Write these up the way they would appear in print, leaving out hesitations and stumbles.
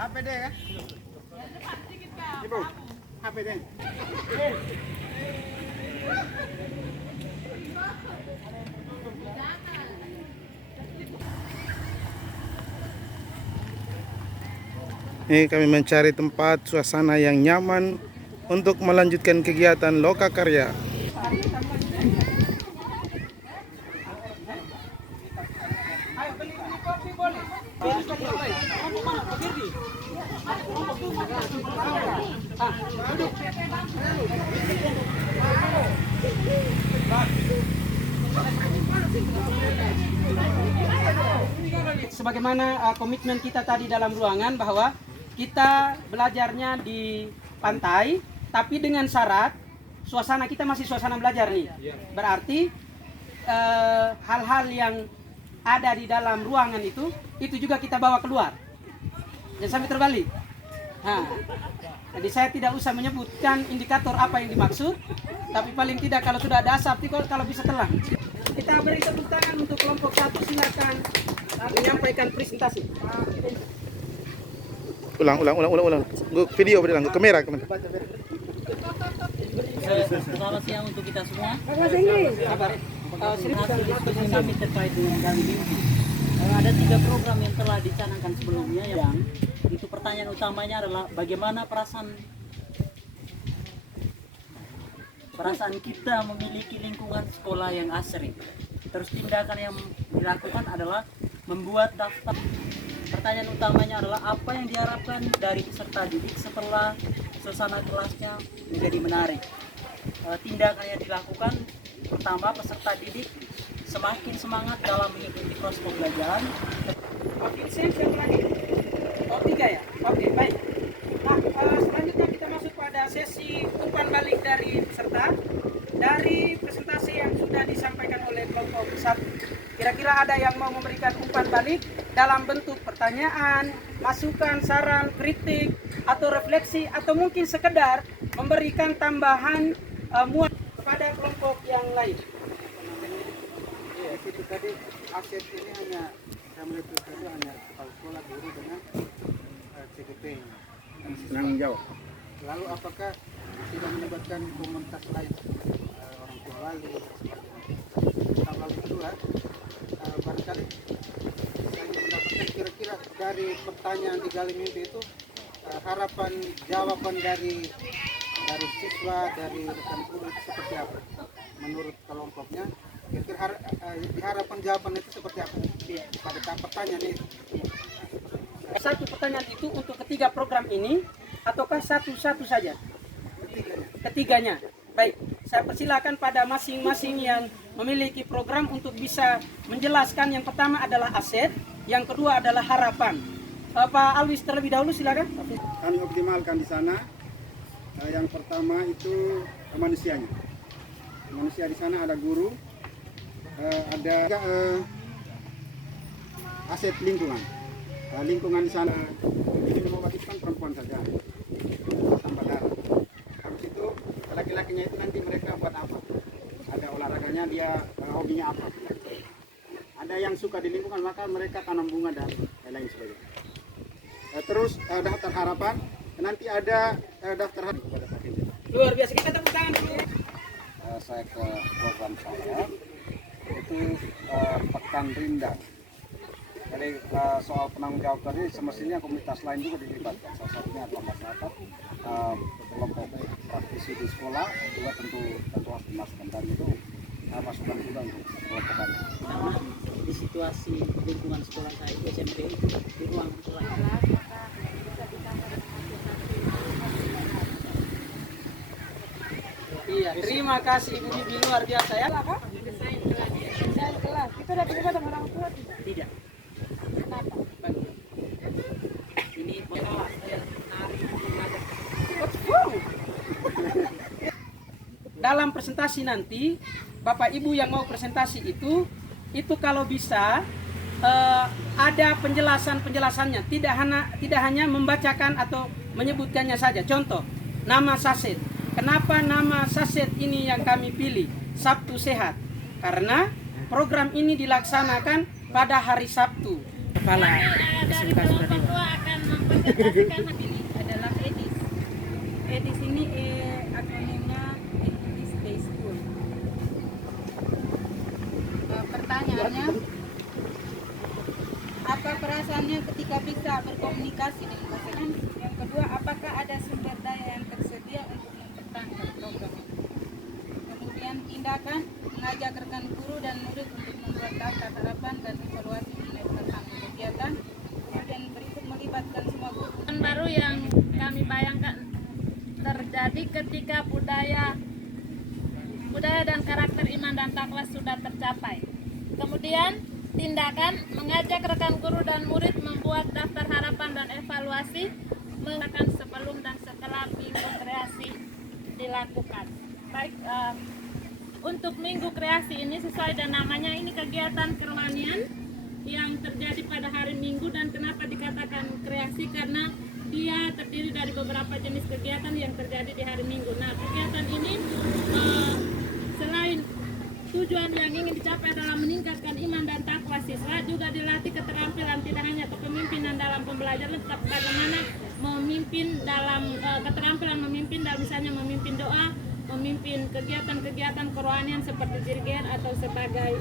HPD kan? Ibu, HPD. Ini kami mencari tempat suasana yang nyaman untuk melanjutkan kegiatan Lokakarya. Sebagaimana komitmen kita tadi dalam ruangan bahwa kita belajarnya di pantai, tapi dengan syarat suasana kita masih suasana belajar nih. Berarti hal-hal yang ada di dalam ruangan itu juga kita bawa keluar. Jangan sampai terbalik. Nah, jadi saya tidak usah menyebutkan indikator apa yang dimaksud, tapi paling tidak kalau sudah ada asap, kalau bisa telang. Kita beri tepuk tangan untuk kelompok 1, silakan menyampaikan presentasi. Ulang. Gua video bilang ke kamera. Selamat siang untuk kita semua. Hasil diskusi kami terkait dengan Gali Mimpi. Ada 3 program yang telah dicanangkan sebelumnya, yang itu pertanyaan utamanya adalah bagaimana perasaan kita memiliki lingkungan sekolah yang asri. Terus tindakan yang dilakukan adalah membuat daftar. Pertanyaan utamanya adalah apa yang diharapkan dari peserta didik setelah suasana kelasnya menjadi menarik. Tindakan yang dilakukan, pertama, peserta didik semakin semangat dalam mengikuti proses pembelajaran. Oke, yang terakhir. Oh, 3 ya? Oke, baik. Nah, selanjutnya kita masuk pada sesi umpan balik dari peserta. Dari presentasi yang sudah disampaikan oleh kelompok 1, kira-kira ada yang mau memberikan umpan balik dalam bentuk pertanyaan, masukan, saran, kritik, atau refleksi, atau mungkin sekedar memberikan tambahan muat kepada kelompok yang lain. Iya, itu tadi aset ini hanya kami itu tadi hanya kepala sekolah, guru dengan CGP Penanggung jawab. Lalu apakah tidak melibatkan komunitas lain, orang tua wali dan sebagainya? Kalau kedua, barangkali saya ingin mendapatkan kira-kira dari pertanyaan di Gali Mimpi itu harapan jawaban dari siswa, dari rekan guru itu seperti apa menurut kelompoknya? Kira-kira harapan jawaban itu seperti apa pada pertanyaan itu? Satu pertanyaan itu untuk ketiga program ini, ataukah satu-satu saja? Ketiganya. Baik, saya persilakan pada masing-masing yang memiliki program untuk bisa menjelaskan. Yang pertama adalah aset, yang kedua adalah harapan. Pak Alwis terlebih dahulu, silakan. Kami optimalkan di sana. Yang pertama itu manusianya. Manusia di sana ada guru, ada aset lingkungan. Lingkungan di sana ini mewakilkan perempuan saja, tambah darah. Habis itu laki-lakinya itu nanti mereka buat apa? Ada olahraganya, dia hobinya apa? Ada yang suka di lingkungan, maka mereka tanam bunga dan lain sebagainya. Terus daftar harapan, nanti ada daftar harapan kepada Pak Kenji. Luar biasa, kita tepuk tangan dulu. Saya ke program saya itu pekan rindang. Jadi soal penanggung jawab tadi semestinya komunitas lain juga dilibatkan. Salah satunya adalah masyarakat, kelompok praktisi di sekolah juga tentu harus dimasukkan, dan itu masukan juga untuk kelompok kami. Karena di situasi lingkungan sekolah saya di SMP itu di ruang sekolah. Iya, terima kasih Ibu Bibi, luar biasa ya. Desain kelas. Kita udah berdebat sama orang tua tidak? Tidak. Kenapa? Ini dalam presentasi nanti, Bapak Ibu yang mau presentasi itu kalau bisa ada penjelasannya, tidak hanya membacakan atau menyebutkannya saja. Contoh, nama saset. Kenapa nama saset ini yang kami pilih, Sabtu Sehat? Karena program ini dilaksanakan pada hari Sabtu. kepala SMK Sukadewa. Akan mempresentasikan ini adalah EDIS. EDIS ini akronimnya English Day School. Pertanyaannya, apa perasaannya ketika bisa berkomunikasi dengan pasangan? Yang kedua, apakah ada sumber daya yang tersedia untuk mempertahankan program ini? Kemudian tindakan, mengajak rekan guru dan murid untuk membuat daftar harapan dan evaluasi nilai pelaksanaan kegiatan. Kemudian berikut melibatkan semua guru. Baru yang kami bayangkan terjadi ketika budaya dan karakter iman dan takwa sudah tercapai. Kemudian tindakan, mengajak rekan guru dan murid membuat daftar harapan dan evaluasi menggunakan sebelum dan setelah minggu kreasi dilakukan. Baik, untuk minggu kreasi ini sesuai dengan namanya, ini kegiatan kerohanian yang terjadi pada hari Minggu. Dan kenapa dikatakan kreasi? Karena dia terdiri dari beberapa jenis kegiatan yang terjadi di hari Minggu. Nah, kegiatan ini selain tujuan yang ingin dicapai adalah meningkatkan iman dan takwa siswa, juga dilatih keterampilan tidak hanya kepemimpinan dalam pembelajaran, tetapi bagaimana memimpin dalam keterampilan memimpin dalam misalnya memimpin doa, memimpin kegiatan-kegiatan kerohanian seperti dirgen atau sebagai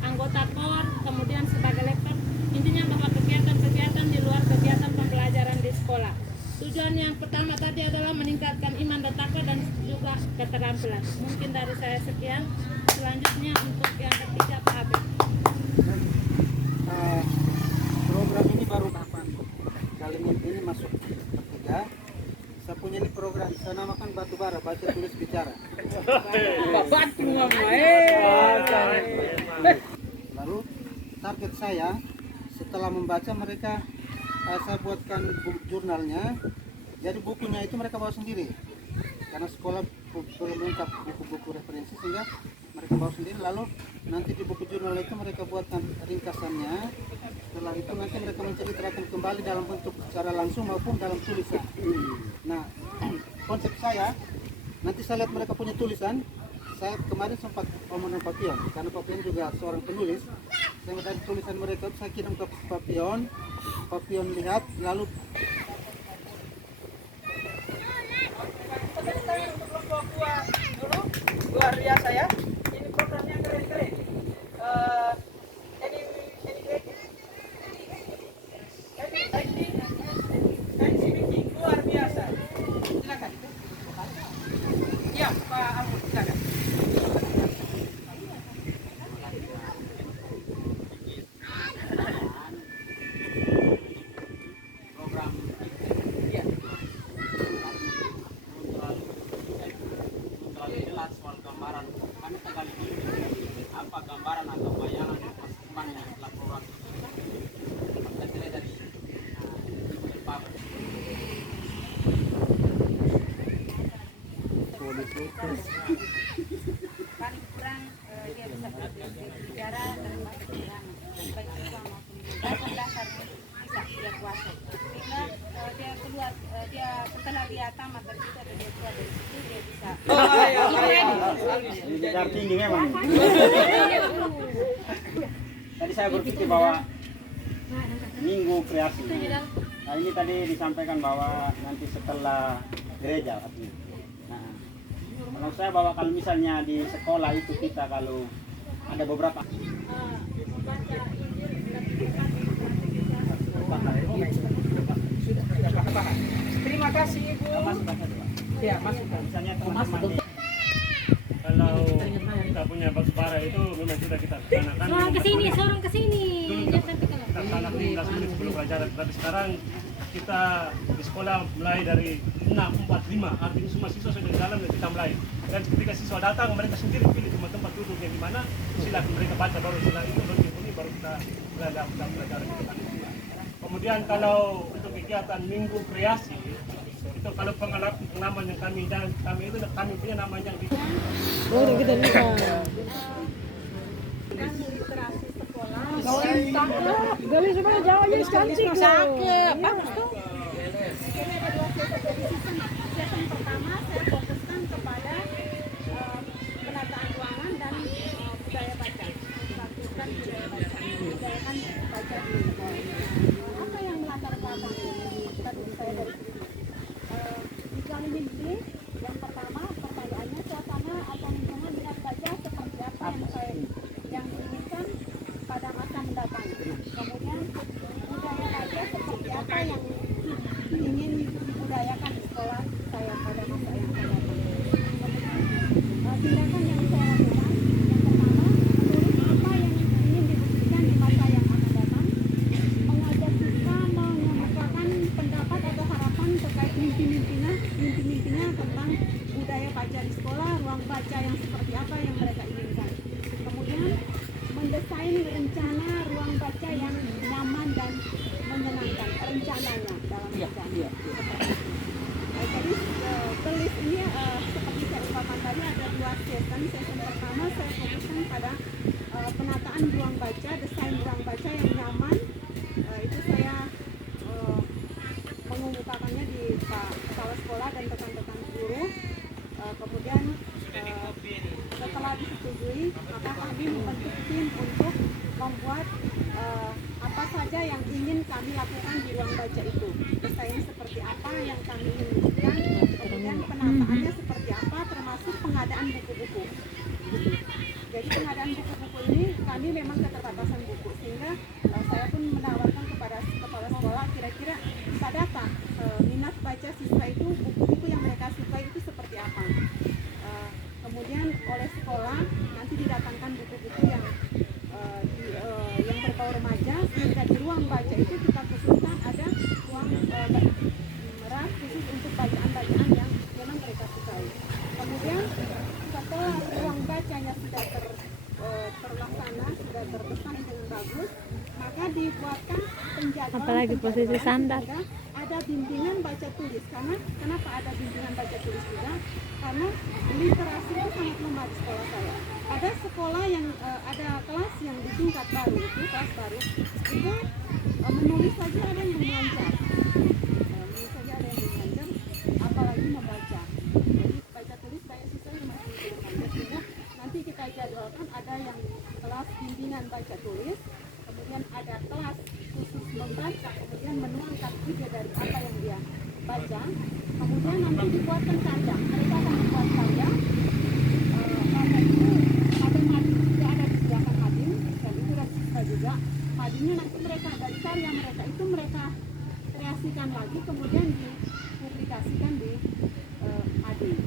anggota KOR, kemudian sebagai lektor. Intinya bahwa kegiatan-kegiatan di luar kegiatan pembelajaran di sekolah. Tujuan yang pertama tadi adalah meningkatkan iman dan takwa dan juga keterampilan. Mungkin dari saya sekian. Selanjutnya untuk yang ketiga, Pak Abed. Program ini baru kapan? Kali ini masuk ketiga. Saya punya ini program, saya namakan batu bara, baca tulis bicara. Lalu target saya setelah membaca mereka, saya buatkan jurnalnya. Jadi bukunya itu mereka bawa sendiri. Karena sekolah belum lengkap buku-buku referensi, sehingga mereka bawa sendiri. Lalu nanti di buku jurnal itu mereka buatkan ringkasannya. Setelah itu nanti mereka menceritakan kembali dalam bentuk secara langsung maupun dalam tulisan. Nah, konsep saya, nanti saya lihat mereka punya tulisan. Saya kemarin sempat ngomong dengan Papion, karena Papion juga seorang penulis. Saya dari tulisan mereka saya kirim ke Papion. Papion lihat, lalu Luar biasa ya, ini programnya keren-keren. Luar biasa. Silakan. Ya, Pak Alfred, silakan. Paling kurang dia bisa berbicara dan masuk dalam baik siswa maupun guru dasarnya bisa dia kuasai, sehingga dia keluar setelah dia tamat dari situ atau dia keluar dari situ dia bisa Ini tinggi memang. Tadi saya berpikir bahwa minggu kreasi. Nah, ini tadi disampaikan bahwa nanti setelah gereja artinya. Nah, kalau saya bahwa kalau misalnya di sekolah itu kita kalau ada beberapa Terima kasih Ibu. Ya, masuk. misalnya teman-teman kalau kita punya batu bara itu memang sudah kita laksanakan. Sorong ke sini. Dia sampai ke Kita laksanakan 15 menit sebelum pelajaran. Tapi sekarang kita di sekolah mulai dari 6, 4, 5. Artinya semua siswa sudah di dalam dan kita mulai. Dan ketika siswa datang, mereka sendiri pilih tempat duduk yang di mana. Silakan mereka baca, baru setelah itu baru kita mulai lakukan pelajaran. Kemudian kalau untuk kegiatan minggu kreasi, itu kalau pengalaman yang kami itu kami punya namanya di Galing sebenarnya Jawa jadi cantik. bagus tuh. Jadi ada dua sesi pertama saya fokuskan kepada penataan ruangan dan budaya baca. Fokuskan budaya baca, budayakan baca di sekolah ruang baca yang seperti apa yang mereka inginkan. Kemudian mendesain rencana ruang baca yang nyaman dan menyenangkan, rencananya dalam rencana. Jadi the list ini seperti saya umpamakan tadi ada 2 sesi. Sesi pertama saya fokuskan pada penataan ruang baca, desain ruang baca yang nyaman. Itu saya mengemukakannya di Pak Kepala Sekolah dan rekan-rekan guru. Kemudian setelah disetujui, maka kami membentuk tim untuk membuat apa saja yang ingin kami lakukan di ruang baca itu. Desain seperti apa yang kami inginkan, kemudian penataannya seperti apa, termasuk pengadaan buku-buku. Jadi pengadaan buku-buku ini kami memang keterbatasan buku, sehingga saya pun menawarkan kepada kepala sekolah, kira-kira bisa data minat baca siswa itu, buku-buku yang mereka sukai itu seperti apa. Kemudian oleh sekolah nanti didatangkan buku-buku yang berbau remaja, sehingga di ruang baca itu kita khususkan ada ruang rak khusus untuk bacaan-bacaan yang memang mereka sukai. Kemudian setelah ruang bacanya sudah terlaksana, sudah terdesain dengan bagus, maka dibuatkan penjadwalan. Apalagi posisi sandar. Ada bimbingan baca tulis. Kenapa ada bimbingan baca tulis juga? Karena literasi itu sangat lemah di sekolah saya. Ada sekolah yang ada kelas yang di tingkat baru itu, kelas baru itu menulis saja ada yang mengajar. Menulis saja ada yang mengajar, apalagi membaca. Jadi baca tulis banyak siswa yang masih mengajar, sehingga nanti kita jadwalkan ada yang kelas bimbingan baca tulis, kemudian ada kelas khusus membaca, kemudian menuangkan ide dari apa yang dia baca, kemudian nanti dibuatkan karya. Mereka akan membuat karya. Karya itu ada mading, juga ada disediakan mading, dan itu dari siswa juga. Madingnya nanti mereka dari karya mereka itu mereka kreasikan lagi, kemudian dipublikasikan di mading.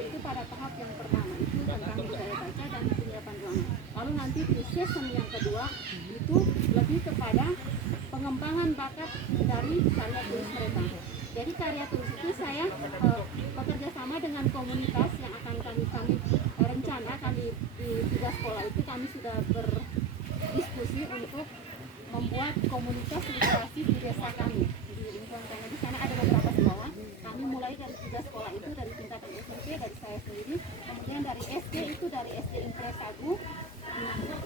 Itu pada tahap yang pertama itu tentang budaya baca dan penyiapan ruangan. Lalu nanti di season yang kedua itu lebih kepada pengembangan bakat dari karya tulis mereka. Jadi karya tulis itu saya bekerja sama dengan komunitas yang akan kami rencana kami di 3 sekolah itu kami sudah berdiskusi untuk membuat komunitas literasi di desa kami di lingkungan kami. Di sana ada beberapa sekolah. Kami mulai dari 3 sekolah itu dari tingkatan SMP dari saya sendiri, kemudian dari SD itu dari SD Impres Sagu,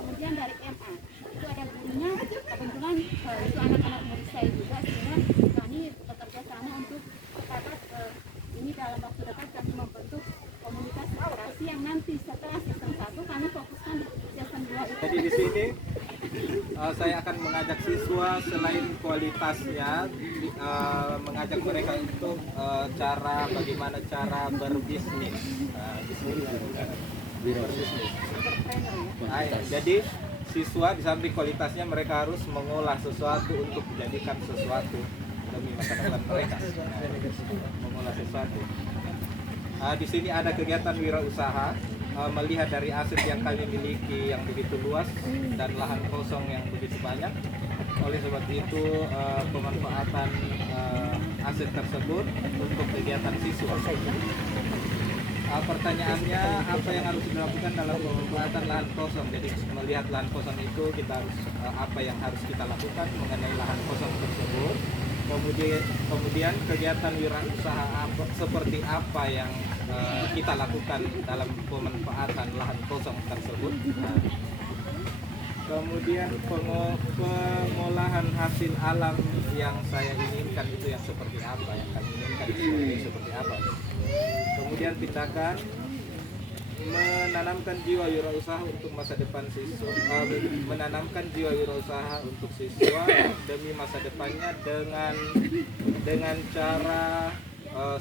kemudian dari MA itu ada gurunya, kebetulan itu anak-anak murid saya juga, sehingga kami bekerja sama untuk sepakat ini dalam waktu dekat kami membentuk komunitas literasi yang nanti setelah season 1 kami fokuskan di season 2 itu. Jadi di sini saya akan mengajak siswa selain kualitasnya, mengajak mereka untuk bagaimana cara berbisnis. Berbisnis. Jadi siswa di samping kualitasnya mereka harus mengolah sesuatu untuk dijadikan sesuatu demi masa depan mereka. Mengolah sesuatu. Di sini ada kegiatan wirausaha, melihat dari aset yang kami miliki yang begitu luas dan lahan kosong yang begitu banyak. Oleh sebab itu pemanfaatan aset tersebut untuk kegiatan siswa. Pertanyaannya apa yang harus dilakukan dalam pemanfaatan lahan kosong? Jadi melihat lahan kosong itu kita harus apa yang harus kita lakukan mengenai lahan kosong tersebut. Kemudian kegiatan wirausaha seperti apa yang kita lakukan dalam pemanfaatan lahan kosong tersebut. Kemudian pengolahan hasil alam yang saya inginkan itu yang seperti apa, yang kami inginkan itu seperti apa. Kemudian tindakan menanamkan jiwa wirausaha untuk masa depan siswa, menanamkan jiwa wirausaha untuk siswa demi masa depannya dengan cara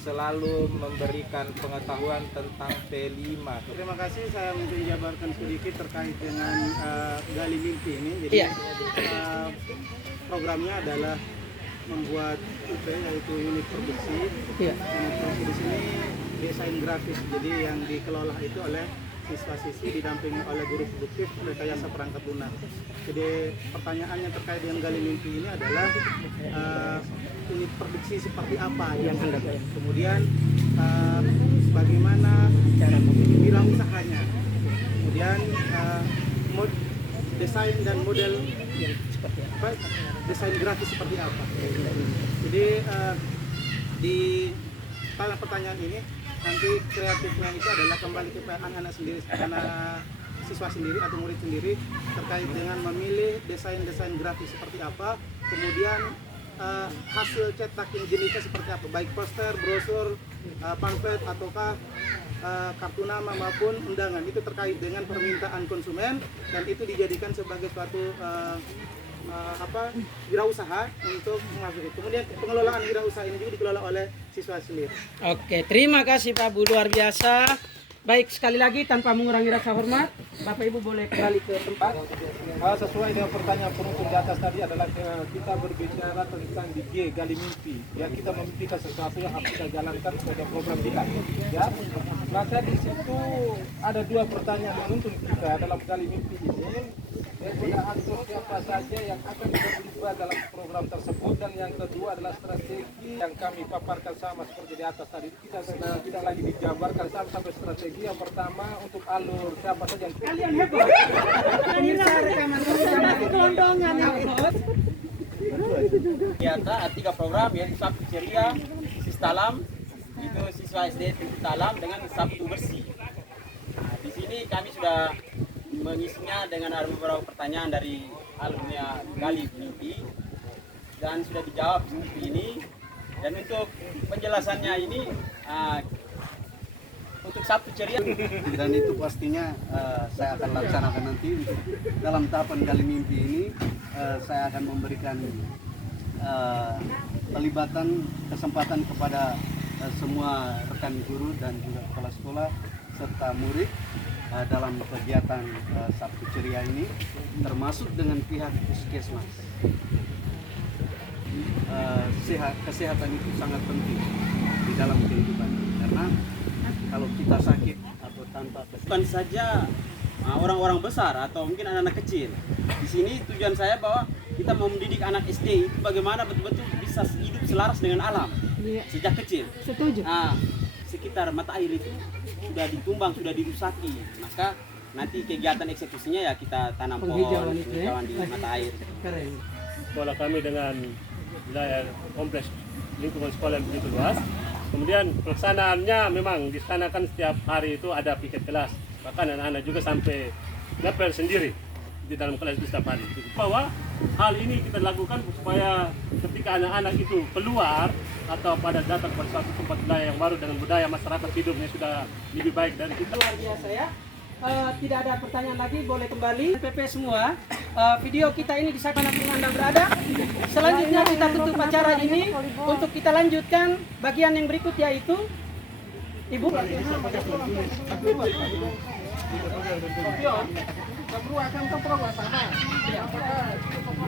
selalu memberikan pengetahuan tentang P5. Terima kasih, saya mungkin jabarkan sedikit terkait dengan Gali Mimpi ini. Jadi programnya adalah membuat UP, yaitu unit produksi. Unit produksi ini desain grafis, jadi yang dikelola itu oleh siswa-siswi didampingi oleh guru produktif rekayasa perangkat lunak. Jadi pertanyaannya terkait dengan Gali Mimpi ini adalah unit produksi seperti apa yang hendak. Kemudian bagaimana cara wirausahanya, kemudian desain dan model seperti apa, desain grafis seperti apa. Jadi di pertanyaan ini nanti kreatifnya itu adalah kembali ke anak-anak sendiri, anak siswa sendiri atau murid sendiri terkait dengan memilih desain-desain grafis seperti apa, kemudian hasil cetakin jenisnya seperti apa, baik poster, brosur, pamflet ataukah kartu nama maupun undangan. Itu terkait dengan permintaan konsumen dan itu dijadikan sebagai suatu wirausaha untuk memasuki. Kemudian pengelolaan wirausaha ini juga dikelola oleh siswa sendiri. Oke, terima kasih Pak Bu, luar biasa. Baik, sekali lagi tanpa mengurangi rasa hormat, Bapak Ibu boleh kembali ke tempat. Sesuai dengan pertanyaan penuntut di atas tadi adalah kita berbicara tentang di G, gali mimpi. Ya, kita memimpikan sesuatu yang harus kita jalankan sebagai program kita. Ya, maka di situ ada dua pertanyaan yang menuntut kita dalam gali mimpi ini. Yang pertama, siapa saja yang akan terlibat dalam program tersebut, dan yang kedua adalah strategi yang kami paparkan sama seperti di atas tadi. Kita tidak lagi dijabarkan sama sampai strategi. Yang pertama untuk alur siapa saja yang Kalian hebat. Pemirsa rekaman kelondongan yang hebat. Ternyata ada 3 program, yaitu Sabtu Ceria, Sistalam, itu siswa SD Tinggi Talam, dengan Sabtu Bersih. Nah, di sini kami sudah mengisinya dengan ada beberapa pertanyaan dari alumni Gali Mimpi dan sudah dijawab seperti ini. Dan untuk penjelasannya ini untuk Sabtu Ceria, dan itu pastinya saya akan laksanakan nanti. Dalam tahapan Gali Mimpi ini saya akan memberikan pelibatan kesempatan kepada semua rekan guru dan juga kepala sekolah serta murid dalam kegiatan Sabtu Ceria ini, termasuk dengan pihak puskesmas. Kesehatan itu sangat penting di dalam kehidupan, karena kalau kita sakit atau tanpa bukan saja orang-orang besar atau mungkin anak-anak kecil. Di sini tujuan saya bahwa kita mau mendidik anak SD itu bagaimana betul-betul bisa hidup selaras dengan alam sejak kecil. Setuju. Sekitar mata air itu sudah ditumbang, sudah dirusaki, maka nanti kegiatan eksekusinya ya kita tanam pohon, penghijauan di mata air. Keren. Sekolah kami dengan wilayah kompleks lingkungan sekolah yang begitu luas. Kemudian pelaksanaannya memang disanakan setiap hari itu ada piket kelas, bahkan anak-anak juga sampai ngapel sendiri di dalam kelas itu setiap hari. Bahwa hal ini kita lakukan supaya ketika anak-anak itu keluar atau pada datang pada suatu tempat wilayah yang baru dengan budaya masyarakat hidupnya sudah lebih baik dari kita. Luar biasa ya. Tidak ada pertanyaan lagi, boleh kembali. PP semua, video kita ini di mana pun Anda berada. Selanjutnya kita tutup acara ini untuk kita lanjutkan bagian yang berikut, yaitu Ibu. Akan